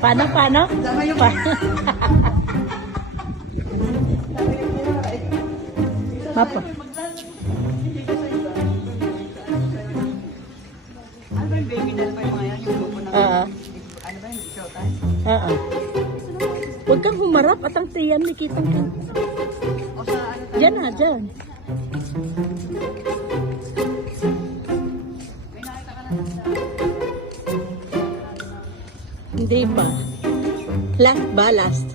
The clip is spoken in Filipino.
Paano? Sama yung... Mapa. Ano ba yung baby na pa yung mga yan? Yung grupo ng... Oo. Ano ba yung showtime? Oo. Huwag kang humarap at ang tiyan ni kitang ka. O sa ano tayo? Diyan na, dyan. May nakita ka na sa... Hindi pa. Last ba? Last.